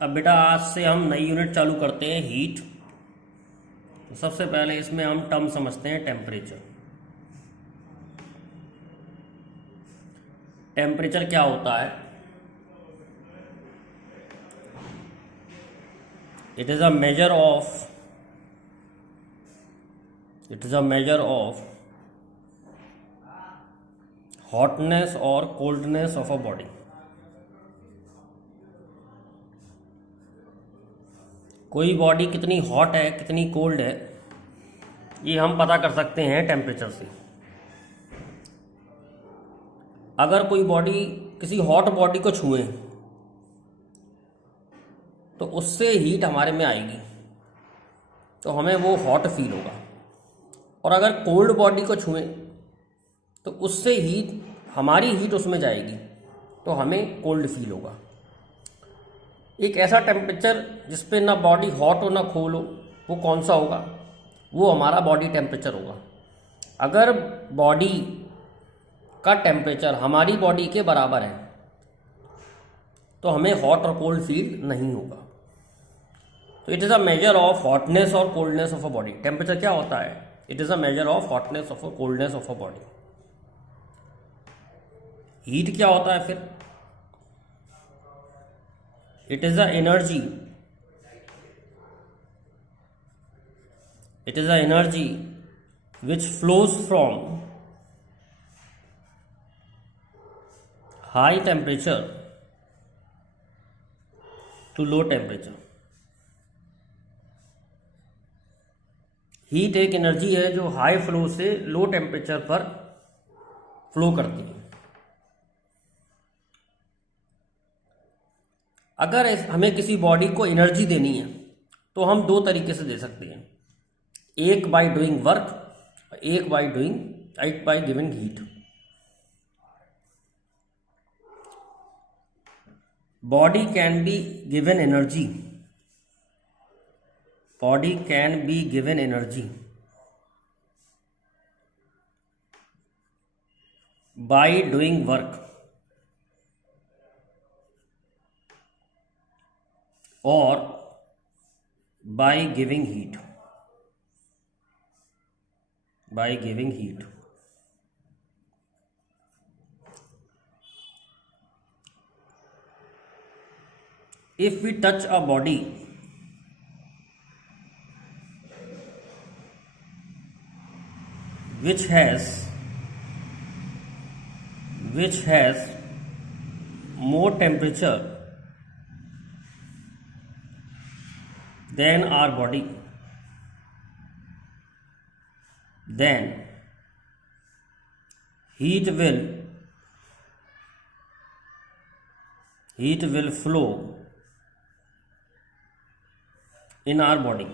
अब बेटा आज से हम नई यूनिट चालू करते हैं, हीट। तो सबसे पहले इसमें हम टर्म समझते हैं, टेम्परेचर। टेम्परेचर क्या होता है? It is a measure of hotness और कोल्डनेस ऑफ अ बॉडी। कोई बॉडी कितनी हॉट है, कितनी कोल्ड है, ये हम पता कर सकते हैं टेम्परेचर से। अगर कोई बॉडी किसी हॉट बॉडी को छुए तो उससे हीट हमारे में आएगी, तो हमें वो हॉट फील होगा। और अगर कोल्ड बॉडी को छुए तो उससे हमारी हीट उसमें जाएगी, तो हमें कोल्ड फील होगा। एक ऐसा टेम्परेचर जिस पे ना बॉडी हॉट हो ना कोल्ड हो, वो कौन सा होगा? वो हमारा बॉडी टेम्परेचर होगा। अगर बॉडी का टेम्परेचर हमारी बॉडी के बराबर है तो हमें हॉट और कोल्ड फील नहीं होगा। तो it is a measure of hotness और coldness of a body. Temperature क्या होता है? It is a measure of hotness of a coldness of a body. Heat क्या होता है फिर? It is a energy which flows from high temperature to low temperature। Heat एक energy है जो हाई फ्लो से लो टेम्परेचर पर flow करती है। अगर हमें किसी बॉडी को एनर्जी देनी है तो हम दो तरीके से दे सकते हैं, एक बाय डूइंग वर्क, एक by giving heat. Body can be given energy by doing work or by giving heat। If we touch a body which has more temperature than our body, then heat will flow in our body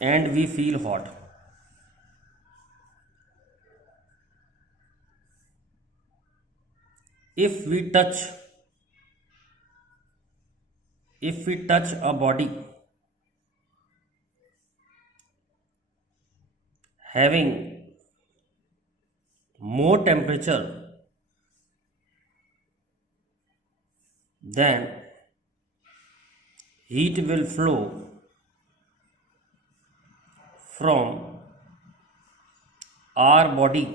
and we feel hot। If we touch a body having more temperature, then heat will flow from our body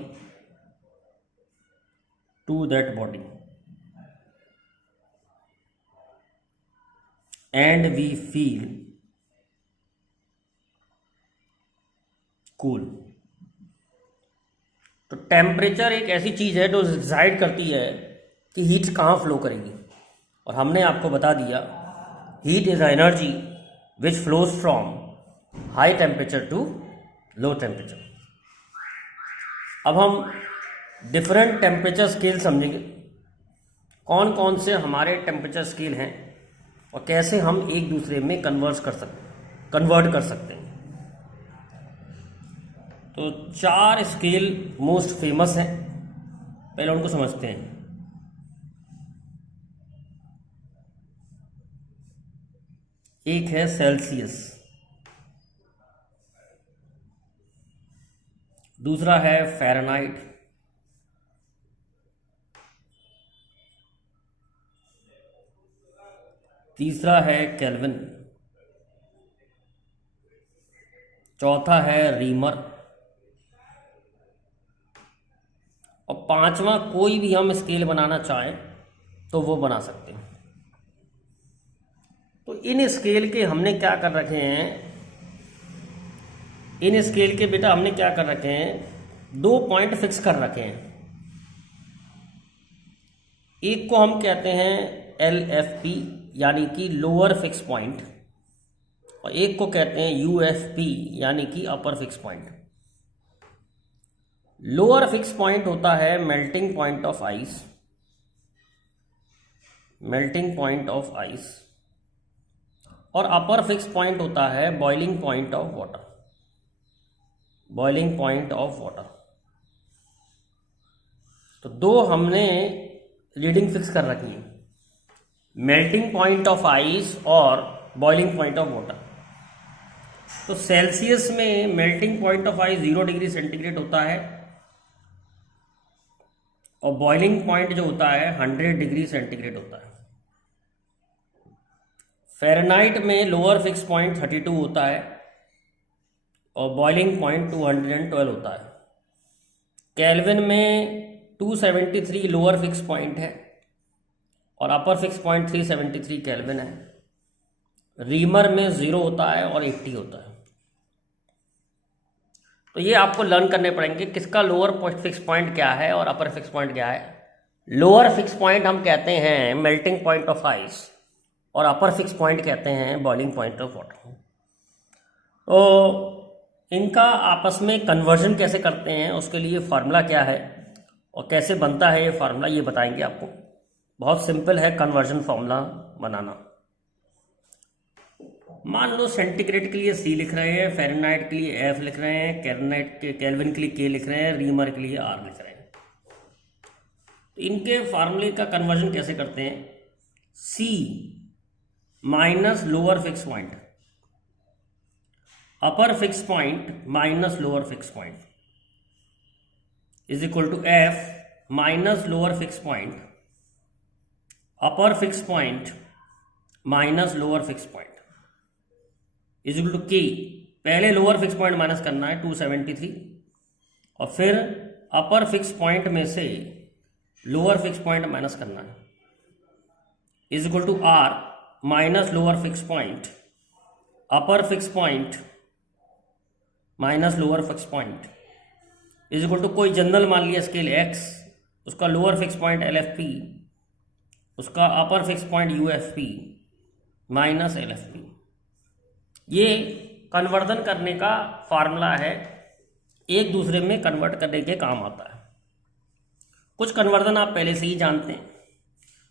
to that body and we feel cool। तो temperature एक ऐसी चीज़ है जो decide करती है कि heat कहाँ flow करेगी। और हमने आपको बता दिया, heat is a energy which flows from high temperature to low temperature. अब हम डिफरेंट टेम्परेचर स्केल समझेंगे, कौन कौन से हमारे टेम्परेचर स्केल हैं और कैसे हम एक दूसरे में कन्वर्ट कर सकते हैं। तो 4 स्केल मोस्ट फेमस हैं, पहले उनको समझते हैं। एक है सेल्सियस, दूसरा है फ़ारेनहाइट, तीसरा है केल्विन, चौथा है रीमर, और पांचवा कोई भी हम स्केल बनाना चाहें तो वो बना सकते हैं। तो इन स्केल के हमने क्या कर रखे हैं, इन स्केल के बेटा हमने क्या कर रखे हैं, 2 पॉइंट फिक्स कर रखे हैं। एक को हम कहते हैं LFP यानी कि लोअर फिक्स पॉइंट, और एक को कहते हैं UFP यानी कि अपर fix point. Lower fix point होता है melting point of ice, melting point of ice, और अपर फिक्स पॉइंट होता है boiling point of water, boiling point of water. तो 2 हमने रीडिंग फिक्स कर रखी है, मेल्टिंग पॉइंट ऑफ आइस और बॉइलिंग पॉइंट ऑफ वाटर। तो सेल्सियस में melting point of ice 0 degree centigrade होता है, और बॉइलिंग पॉइंट जो होता है 100 डिग्री सेंटीग्रेड होता है। फ़ारेनहाइट में लोअर फिक्स पॉइंट 32 होता है और बॉइलिंग पॉइंट 212 होता है। केल्विन में 273 लोअर फिक्स पॉइंट है और अपर फिक्स पॉइंट 373 केल्विन है। रीमर में 0 होता है और 80 होता है। तो ये आपको लर्न करने पड़ेंगे किसका लोअर फिक्स पॉइंट क्या है और अपर फिक्स पॉइंट क्या है। लोअर फिक्स पॉइंट हम कहते हैं मेल्टिंग पॉइंट ऑफ आइस और अपर फिक्स पॉइंट कहते हैं बॉइलिंग पॉइंट ऑफ वाटर। तो इनका आपस में कन्वर्जन कैसे करते हैं, उसके लिए फार्मूला क्या है और कैसे बनता है ये फार्मूला, ये बताएंगे आपको। बहुत सिंपल है कन्वर्जन फार्मूला बनाना। मान लो सेंटीग्रेड के लिए C लिख रहे हैं, फ़ारेनहाइट के लिए F लिख रहे हैं, केल्विन के लिए K लिख रहे हैं, रीमर के लिए R लिख रहे हैं। तो इनके फार्मूले का कन्वर्जन कैसे करते हैं, C minus lower fix point, upper fix point minus lower fix point is equal to F minus lower fix point upper fix point minus lower fix point is equal to K। पहले lower fix point minus करना है 273 और फिर अपर fix point में से lower fix point minus करना है is equal to R minus lower fix point upper fix point minus lower fix point is equal to कोई जनरल मान लिया स्केल X, उसका लोअर फिक्स पॉइंट LFP, उसका upper fix point UFP minus LFP। ये conversion करने का formula है, एक दूसरे में कन्वर्ट करने के काम आता है। कुछ कन्वर्जन आप पहले से ही जानते हैं।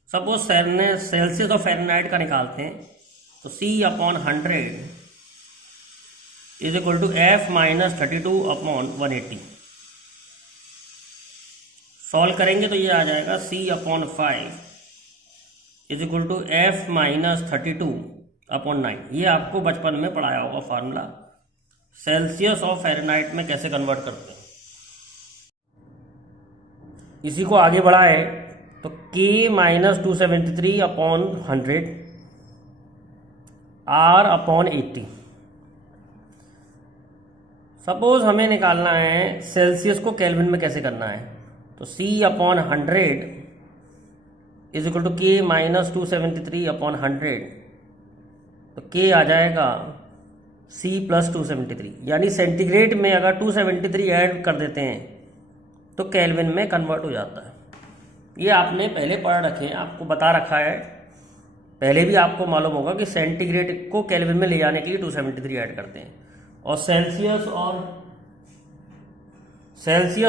सपोज सेल्सियस और फ़ारेनहाइट का निकालते हैं तो C/100 is equal to F minus 32/180। Solve करेंगे तो ये आ जाएगा C/5 is equal to F minus 32/9। ये आपको बचपन में पढ़ाया होगा फार्मूला, सेल्सियस और फ़ारेनहाइट में कैसे कन्वर्ट करते हैं। इसी को आगे बढ़ाए तो K माइनस 273/100 R/80। सपोज हमें निकालना है सेल्सियस को केल्विन में कैसे करना है, तो C/100 is equal to K minus 273/100। तो K आ जाएगा C प्लस 273, यानी सेंटीग्रेड में अगर 273 ऐड कर देते हैं तो केल्विन में कन्वर्ट हो जाता है। ये आपने पहले पढ़ रखे हैं, आपको बता रखा है, पहले भी आपको मालूम होगा कि सेंटीग्रेड को केल्विन में ले जाने के लिए 273 ऐड करते हैं। और सेल्सियस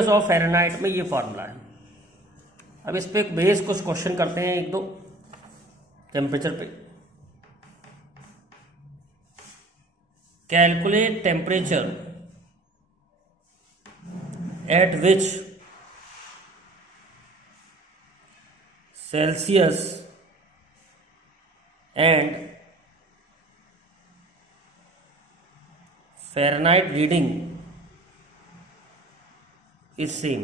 और फ़ारेनहाइट में ये फार्मूला है। अब इस पे बेस कुछ क्वेश्चन करते हैं, एक दो टेम्परेचर पे। Calculate temperature at which Celsius and Fahrenheit reading is same.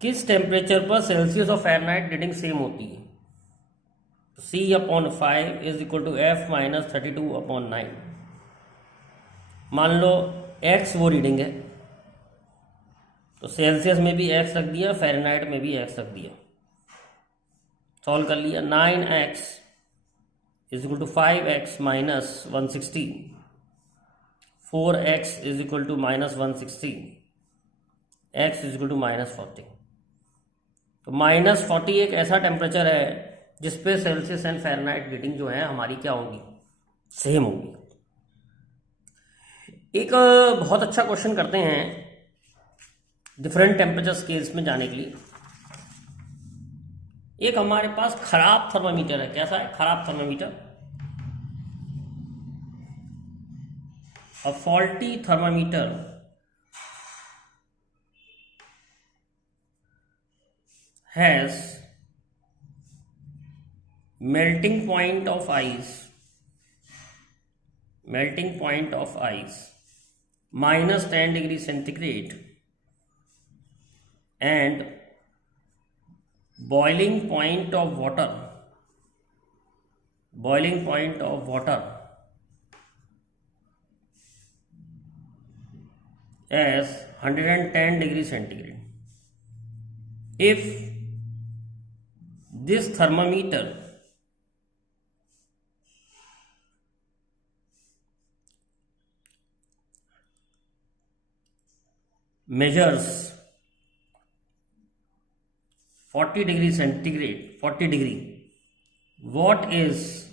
किस टेम्परेचर पर सेल्सियस और फ़ारेनहाइट रीडिंग सेम होती है। C/5 is equal to F minus 32/9। मान लो x वो रीडिंग है, तो सेल्सियस में भी x रख दिया, फ़ारेनहाइट में भी x रख दिया। सॉल्व कर लिया। 9x is equal to 5x minus 160, 4x is equal to minus 160, x is equal to minus 40। तो माइनस 40 एक ऐसा टेम्परेचर है जिसपे सेल्सियस एंड फ़ारेनहाइट रीडिंग जो है हमारी क्या होगी, सेम होगी। एक बहुत अच्छा क्वेश्चन करते हैं डिफरेंट टेम्परेचर स्केल्स में जाने के लिए। एक हमारे पास खराब थर्मामीटर है। कैसा है? खराब thermometer. A faulty thermometer has melting point of ice minus 10 degree centigrade and boiling point of water as 110 degree centigrade. If this thermometer measures 40 degree centigrade, 40 degree, what is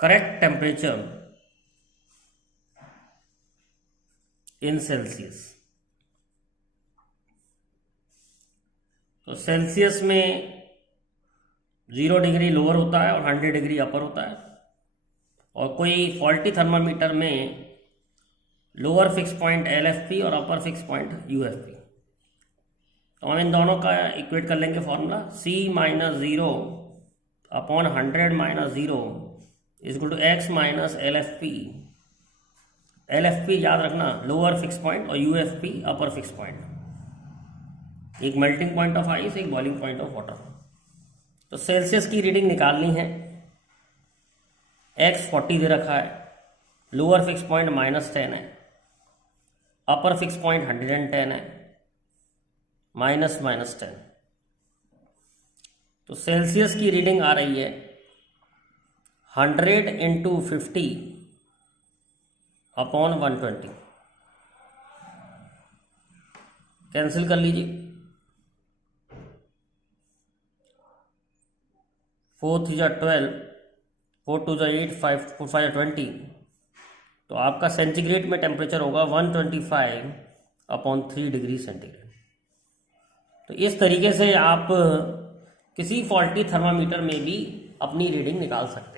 correct temperature in Celsius? तो Celsius में 0 degree lower होता है और 100 degree अपर होता है, और कोई faulty thermometer में लोअर फिक्स पॉइंट LFP और अपर फिक्स पॉइंट UFP। तो हम इन दोनों का इक्वेट कर लेंगे formula. C minus 0 upon 100 minus 0 is equal to x minus LFP। LFP याद रखना लोअर फिक्स पॉइंट, और UFP अपर फिक्स पॉइंट। एक मेल्टिंग पॉइंट ऑफ आइस, एक बॉइलिंग पॉइंट ऑफ वाटर। तो सेल्सियस की रीडिंग निकालनी है। x 40 दे रखा है, लोअर फिक्स पॉइंट माइनस 10 है, अपर फिक्स पॉइंट 110 है, माइनस 10। तो सेल्सियस की रीडिंग आ रही है 100 इंटू 50 अपॉन 120। कैंसिल कर लीजिए। 4 3 12, 4 2 8, 5 4 5 20। तो आपका सेंटीग्रेड में टेम्परेचर होगा 125/3 डिग्री सेंटीग्रेड। तो इस तरीके से आप किसी फॉल्टी थर्मामीटर में भी अपनी रीडिंग निकाल सकते हैं।